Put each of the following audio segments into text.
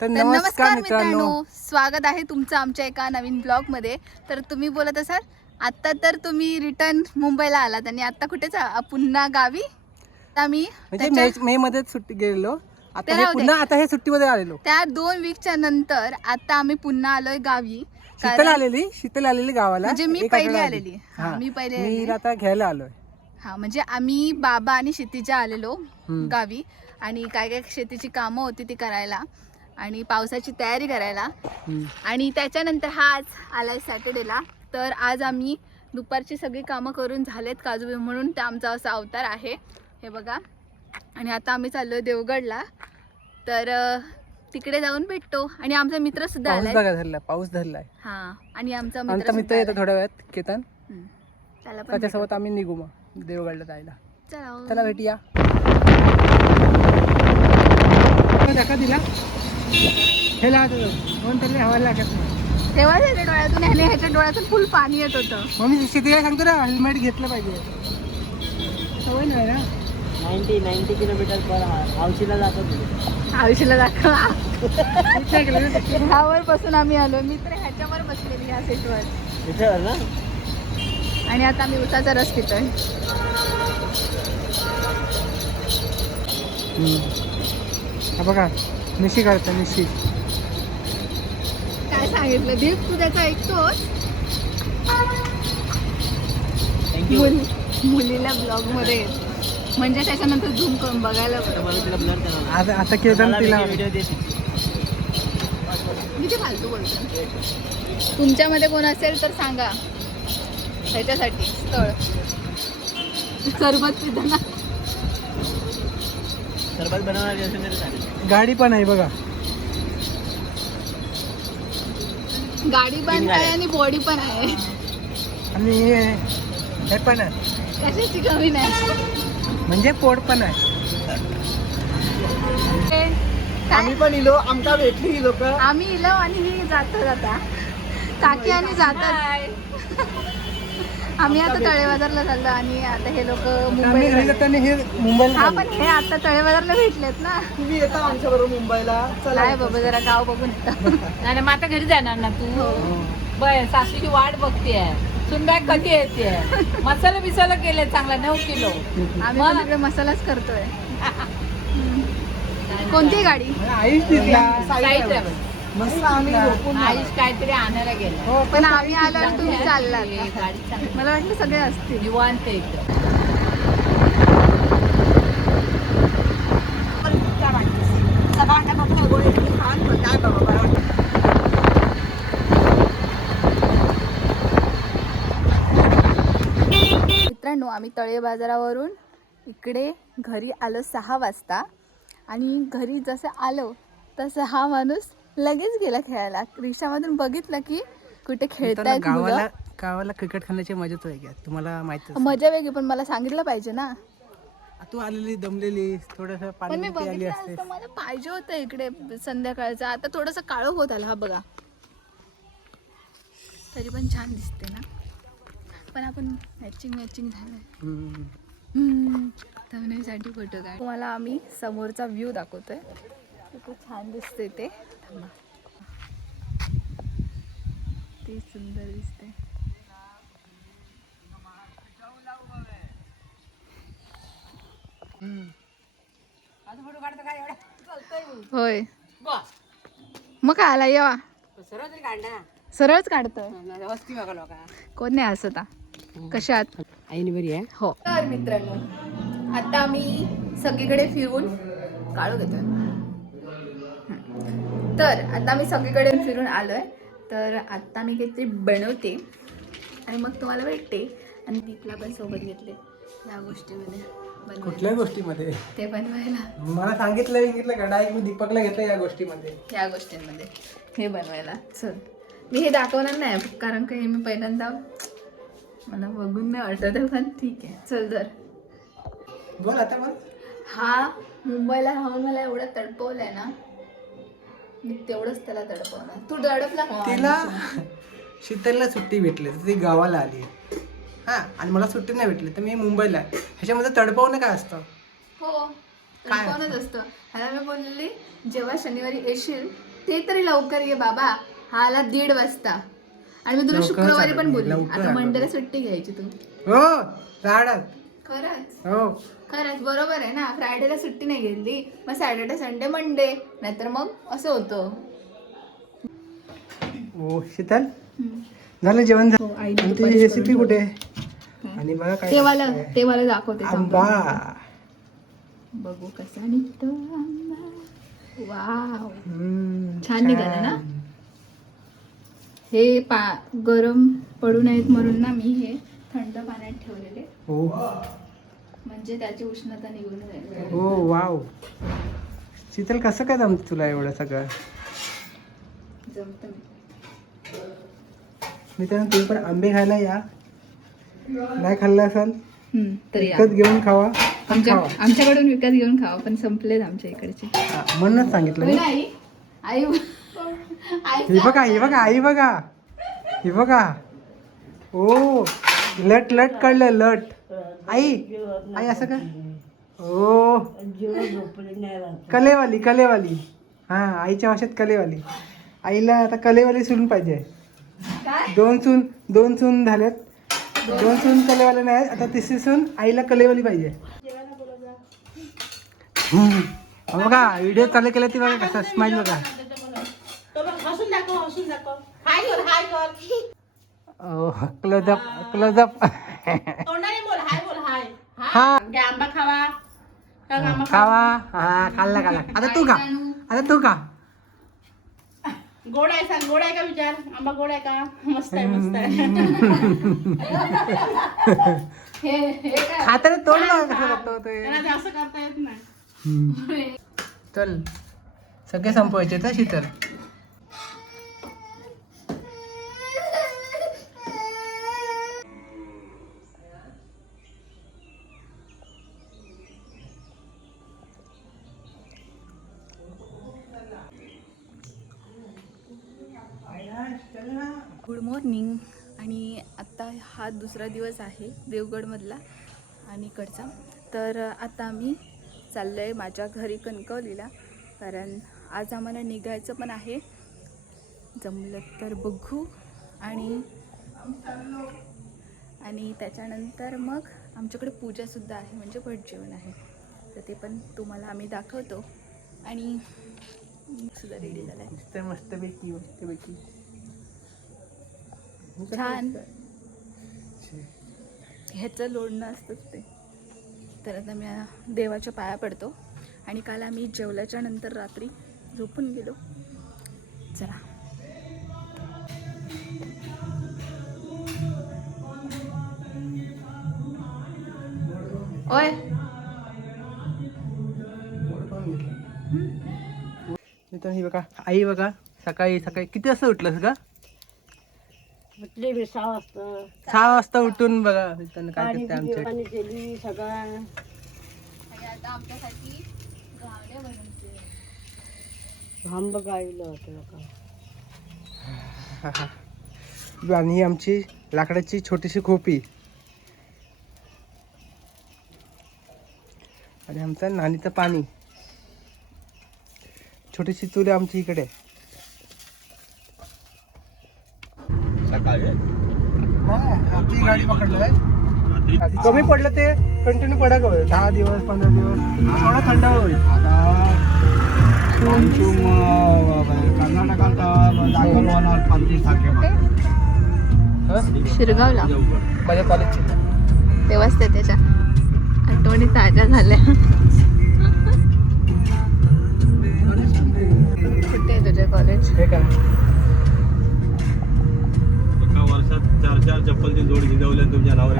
तर नमस्कार मित्रांनो, स्वागत आहे तुमचं आमच्या एका नवीन ब्लॉग मध्ये. तर तुम्ही बोलत असाल आता तर तुम्ही रिटर्न मुंबईला आलात आणि आता कुठेच पुन्हा गावी. आम्ही म्हणजे मे मध्येच सुट्टी गेलेलो, आता हे सुट्टीमध्ये आलेलो. त्या 2 वीकच्या नंतर आता आम्ही पुन्हा आलोय गावी. शीतल आलेली गावाला. म्हणजे मी पहिले आलेली. मी आता घ्यायला आलोय. हा, म्हणजे आम्ही बाबा आणि क्षितिजा आलेलो गावी आणि काय काय शेतीची कामं होती ती करायला आणि पावसाची तयारी करायला. आणि त्याच्यानंतर हा आज आलाय सॅटर्डेला. तर आज आम्ही दुपारची सगळी कामं करून झालेत काजू म्हणून ते आमचा असा अवतार आहे हे बघा. आणि आता आम्ही चाललोय देवगडला. तर तिकडे जाऊन भेटतो. आणि आमचा मित्र सुद्धा आलाय. पाऊस धरलाय. हा, आणि आमचा मित्र येतो थोड्या वेळात, केतन. त्याच्यासोबत आम्ही निघू मग देवगडला जायला. चला भेटूया. दिला हे हवा लागत नाही तेव्हा ह्याच्या डोळ्यातून ह्याच्या डोळ्यातून फुल पाणी येत होतं. मग मी शेतीला सांगतो ना, हेल्मेट घेतलं पाहिजे. सवय नाही ना. 90 किलोमीटर पर हावशीला जातो. हावशीला दाखवा. ह्यावर बसून आम्ही आलो. मी तर ह्याच्यावर बसलेली ह्या सीटवर ना. आणि आता आम्ही उसाचा रस पितोय. बघा मिशी काढतो. मिशी काय सांगितलं दीप, तू त्याचा ऐकतोस? मुलीला ब्लॉग मध्ये म्हणजे त्याच्यानंतर झूम करून बघायला बरं. आता केतन तिला किती फालतू बोलतो. तुमच्यामध्ये कोण असेल तर सांगा त्याच्यासाठी स्थळ. सरबत पिताना सरबत बनवणारी असेल तरी चालेल. गाडी पण आहे बघा. गाडी पण आहे आणि बॉडी पण आहे आणि हे पण आहे. कशाची कमी नाही. म्हणजे पोट पण आहे. आम्ही पण इलो, आमका भेटली ही लोक. आम्ही इलो आणि ही जाता काकी आणि जातात. आम्ही आता तळे बाजारला चाललो आणि आता हे लोक मुंबईला. हा, पण हे आता तळे बाजारला भेटलेत ना. तुम्ही येता आमच्या बरोबर मुंबईला? काय बाबा, जरा गाव बघून येतं. नाही मग आता घरी जाणार ना तू. बर, सासूची वाट बघतीये. सुनबाई कधी येते? मसाला बिसाला केले चांगला 9 किलो. आम्ही पण इकडे मसालाच करतोय. कोणती गाडी? साई ट्रॅव्हल. मस्त. आम्ही आयुष काहीतरी आणायला गेला. पण आम्ही आलो आणि तुम्ही चालला. गाडी चांगली, मला वाटलं सगळे असतील. निवांत एकदम. मित्रांनो, आम्ही तळे बाजारावरून इकडे घरी आलो 6 वाजता. आणि घरी जसं आलो तसं हा माणूस लगेच गेला खेळायला. रिक्षामधून बघितलं की कुठे खेळतायत मुलं. गावाला क्रिकेट खेळण्याची मजाच वेगळी. तुम्हाला माहिती मजा वेगळी, पण मला सांगितलं पाहिजे ना. तू आलेली दमलेली, थोडस पण मी बघितलं असतं, मला पाहिजे होतं इकडे संध्याकाळचं. आता थोडंसं काळं होत आलं. हा बघा, तरी पण छान दिसते ना. पण आपण मॅचिंग झालंय. थंबनेलसाठी फोटो काढ. तुम्हाला आम्ही समोरचा व्ह्यू दाखवतोय. खूप छान दिसते ते. ते सुंदर दिसते. होय, मग काय आला येवा. सरळच काढतोय. कोण नाही असता. कशात आईने बरी आहे. हो. तर मित्रांनो, आता आम्ही सगळीकडे फिरून काढू घेतोय. तर आता मी सगळीकडे फिरून आलोय. तर आता मी काहीतरी बनवते आणि मग तुम्हाला भेटते. आणि दीपला पण सोबत घेतले या गोष्टीमध्ये. कुठल्या गोष्टीमध्ये? ते बनवायला. मला सांगितलं का डायरेक्ट मी दीपकला घेतलं या गोष्टींमध्ये हे बनवायला. चल, मी हे दाखवणार नाही कारण का हे मी पहिल्यांदा मला बघून नाही वाटत आहे. पण ठीक आहे, चल तर बोल आता. मग हा मुंबईला राहून मला एवढं तडपवलंय ना, मी तेवढंच त्याला तडपवणार. तू तडपला तिला शीतलला सुट्टी भेटली तर ती गावाला आली. आणि मला सुट्टी नाही भेटली तर मी मुंबईला. ह्याच्यामध्ये तडपवणं काय असतं? हो, तडपवणंच असतं. ह्याला मी बोललेली जेव्हा शनिवारी येशील ते तरी लवकर ये बाबा, हा आला 1:30 वाजता. आणि मी तुला लवकरच शुक्रवारी आलो पण मी, बोलली, लवकर आता आलो. मंडेला सुट्टी घ्यायची तू. हो झाडात. खरंच हो खरंच बरोबर आहे ना. फ्रायडेला सुट्टी नाही घेतली, मग सॅटर्डे संडे मंडे, नाहीतर मग असं होतं. ओ शीतल, झालं जेवण झालं. हो, आईने आणि दुपारीच तुझी रेसिपी करून कुठे? ठेवली. आणि बघा काय ते मला दाखवते. आंबा. बघू कसा निघतो आंबा. वाव, हम्म, छान निघालं ना. हे गरम पडू नयेत म्हणून ना मी हे थंड पाण्यात ठेवलेले, हो म्हणजे त्याची उष्णता निघून जाईल. हो वाव. शीतल कसं काय जमतं तुला एवढं सगळं? जमतं. मित्रांनो तुम्ही पण आंबे खायला या. नाही खाल्लं असाल तर या. विकत घेऊन खावा. पण खावा. आमच्याकडून विकत घेऊन खावा, पण संपलेत आमच्या इकडचे. हा, म्हणूनच सांगितलं होय मी. ना आई? आई ही बघा ही बघा आई बघा ही बघा. ओ लट लट काढलं लट. आई आई असं का? ओ कलेवाली कलेवाली. हा आईच्या भाषेत कलेवाली. आईला आता कलेवाली सून पाहिजे. काय? दोन सून झाल्यात. 2 सून कलेवाले नाही, आता तिसरी सून आईला कलेवाली पाहिजे. बघा व्हिडिओ चालू केला ती बघा कसा स्माइल बघा. Closeup Closeup. हा आंबा खावा. खावा. हा खाल्ला खाल्ला. आता तू का गोड आहे, सांग गोड आहे का विचार. आंबा गोड आहे का? मस्त आहे मस्त आहे. खाताना तोंड बघा कसं बघतो ते. त्याला जास्त करता येत नाही. चल सगळे संपवायचे तर शीतल. Good morning. आणि आत्ता हा दुसरा दिवस आहे देवगडमधला आणि इकडचा. तर आता आम्ही चाललो आहे माझ्या घरी कणकवलीला, कारण आज आम्हाला निघायचं पण आहे. जमलं तर बघू. आणि त्याच्यानंतर मग आमच्याकडे पूजासुद्धा आहे, म्हणजे भटजेवण आहे, तर ते पण तुम्हाला आम्ही दाखवतो. आणि सुद्धा रेडी झाला आहे मस्तपैकी मस्तपैकी छान. ह्याचं लोणं असतंच ते. तर आता मी देवाच्या पाया पडतो. आणि काल आम्ही जेवल्याच्या नंतर रात्री झोपून गेलो. चला. ओय ही बघा आई बघा. सकाळी सकाळी किती वाजता उठलंस का? म्हटले मी 6 वाजता 6 वाजता उठून बघा त्यांना काय करते आमच्या. पाणी केली सगळं. आणि आता आमच्यासाठी घावणे बनवते. घाम बघायला होतं का. आणि ही आमची लाकडाची छोटीशी खोपी. आणि आमचं नानीचं पाणी. छोटीशी चूल आमची इकडे. आपली गाडी पकडलोय. कमी पडलं ते कंटिन्यू पडा होईल 10 दिवस 15 दिवस थोडा थंड होईल. शिरगावला माझ्या कॉलेजची तेव्हाच ते त्याच्या आठवणी ताज्या झाल्या. कुठे आहे तुझे कॉलेज? हे का एका वर्षात 4 चप्पलची जोड भिजवल्या तुमच्या नावावर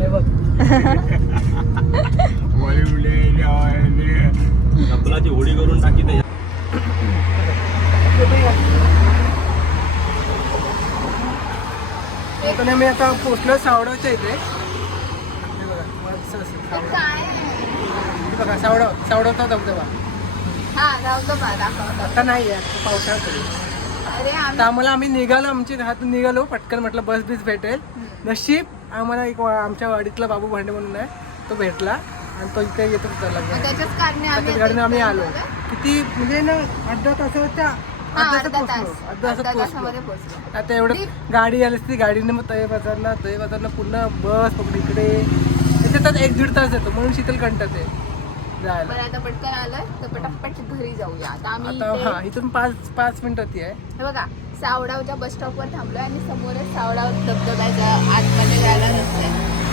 हे बघ. चप्पलाची होडी करून टाकी नाही. मी आता पोचलो सावडवच्या इथे. हे बघा मस्त असं सावडव. हे बघा सावडवचा धबधबा. हा धबधबा दाखव. आता नाही आहे पावसाळ्यात तरी. अरे तर आम्हाला आम्ही निघालो आमच्या घरातून निघालो पटकन. म्हटलं बस बीस भेटेल. नशीब आम्हाला एक आमच्या वाडीतला बाबू भांडे म्हणून आहे, तो भेटला आणि तो इथे येतच त्याच्याच कारणे गाडीने आम्ही आलो. किती म्हणजे ना 8-10 तासाच्या हा, अर्धा अर्धा तासात तास पोहोचलो, अर्धा तासात अर्धा पोहोचलो. तासामध्ये पोहोचलो. आता एवढं गाडी आली असती गाडीने मग तळे बाजारला पुन्हा बस पकडू इकडे त्याच्यात 1-1.5 तास येतो म्हणून शीतल कंटाळते जायला. पण आता पटकन आलोय तर पटापट घरी जाऊया. आता आम्ही आता इथे- हा इथून 5 मिनिटात आहे. हे बघा सावडावच्या बस स्टॉपवर थांबलोय आणि समोरच सावडाव धबधब्याचा आतमध्ये जायला रस्ता आहे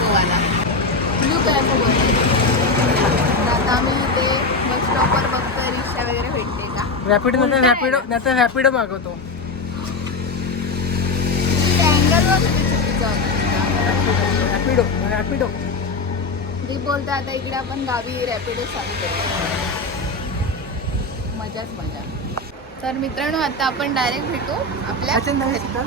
गोवाला. ब्लू कलरचा बस आहे. तर आता आम्ही इथे बस स्टॉपवर बघतोय रिक्षा वगैरे भेटते का. रॅपिडो उलटा आहे. रॅपिडो मागवतो. अँगल वर किती चुकीचं होतं. रॅपिडो ती बोलतो आता इकडे आपण गावी रॅपिडो चालू करू. मजाच मजा. तर मित्रांनो आता आपण डायरेक्ट भेटू आपल्या अच्छा, नाही, घरी. शीतल.